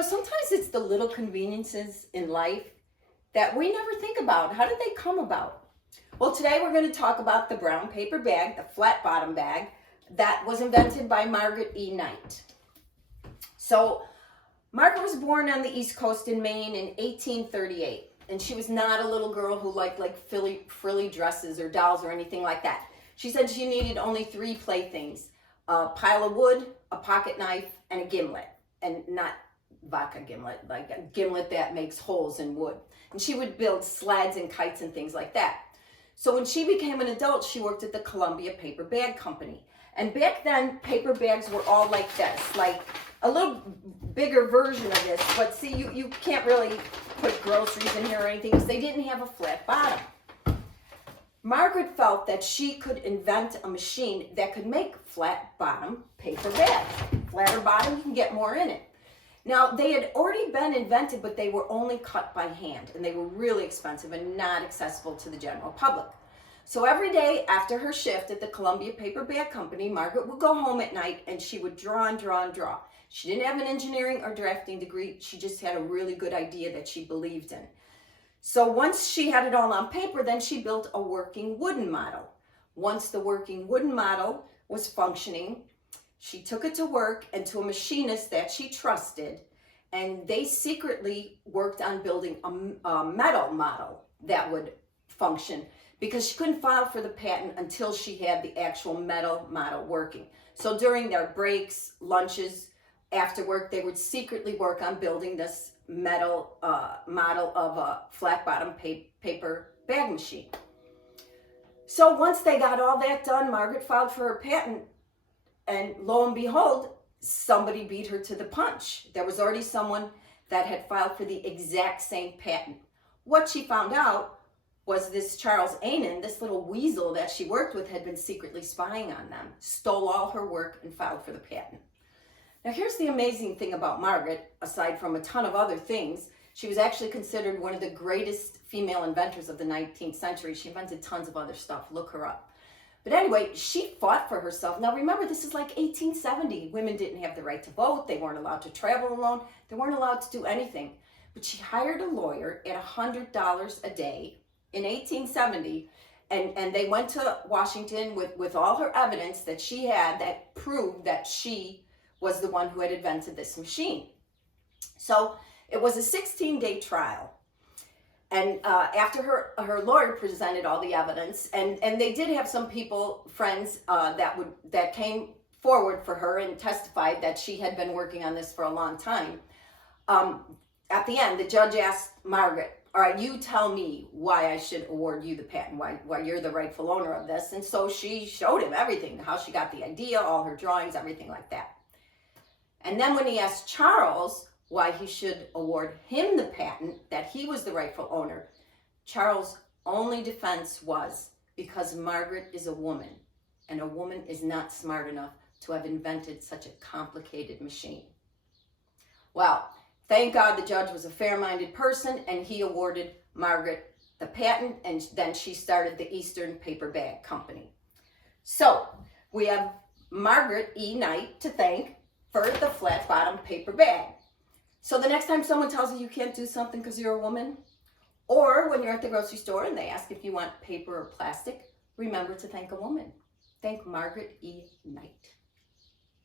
Sometimes it's the little conveniences in life that we never think about. How did they come about? Well, today we're going to talk about the brown paper bag, the flat bottom bag, that was invented by Margaret E. Knight. So, Margaret was born on the East Coast in Maine in 1838, and she was not a little girl who liked frilly dresses or dolls or anything like that. She said she needed only 3 playthings: a pile of wood, a pocket knife, and a gimlet, and not vodka gimlet, like a gimlet that makes holes in wood. And she would build sleds and kites and things like that. So when she became an adult, she worked at the Columbia Paper Bag Company. And back then, paper bags were all like this, like a little bigger version of this. But see, you can't really put groceries in here or anything because they didn't have a flat bottom. Margaret felt that she could invent a machine that could make flat bottom paper bags. Flatter bottom, you can get more in it. Now, they had already been invented, but they were only cut by hand, and they were really expensive and not accessible to the general public. So every day after her shift at the Columbia Paper Bag Company, Margaret would go home at night and she would draw and draw and draw. She didn't have an engineering or drafting degree. She just had a really good idea that she believed in. So once she had it all on paper, then she built a working wooden model. Once the working wooden model was functioning, she took it to work and to a machinist that she trusted, and they secretly worked on building a metal model that would function because she couldn't file for the patent until she had the actual metal model working. So during their breaks, lunches, after work, they would secretly work on building this metal model of a flat bottom paper bag machine. So once they got all that done, Margaret filed for her patent. And lo and behold, somebody beat her to the punch. There was already someone that had filed for the exact same patent. What she found out was this Charles Ainen, this little weasel that she worked with, had been secretly spying on them, stole all her work, and filed for the patent. Now, here's the amazing thing about Margaret. Aside from a ton of other things, she was actually considered one of the greatest female inventors of the 19th century. She invented tons of other stuff. Look her up. But anyway, she fought for herself. Now remember, this is like 1870. Women didn't have the right to vote. They weren't allowed to travel alone. They weren't allowed to do anything. But she hired a lawyer at $100 a day in 1870. And they went to Washington with all her evidence that she had that proved that she was the one who had invented this machine. So it was a 16-day trial. And after her lawyer presented all the evidence, and they did have some people, friends, that came forward for her and testified that she had been working on this for a long time. At the end, the judge asked Margaret, "All right, you tell me why I should award you the patent, why you're the rightful owner of this." And so she showed him everything, how she got the idea, all her drawings, everything like that. And then when he asked Charles why he should award him the patent, that he was the rightful owner, Charles' only defense was because Margaret is a woman, and a woman is not smart enough to have invented such a complicated machine. Well, thank God the judge was a fair-minded person, and he awarded Margaret the patent, and then she started the Eastern Paper Bag Company. So we have Margaret E. Knight to thank for the flat bottom paper bag. So the next time someone tells you can't do something because you're a woman, or when you're at the grocery store and they ask if you want paper or plastic, remember to thank a woman. Thank Margaret E. Knight.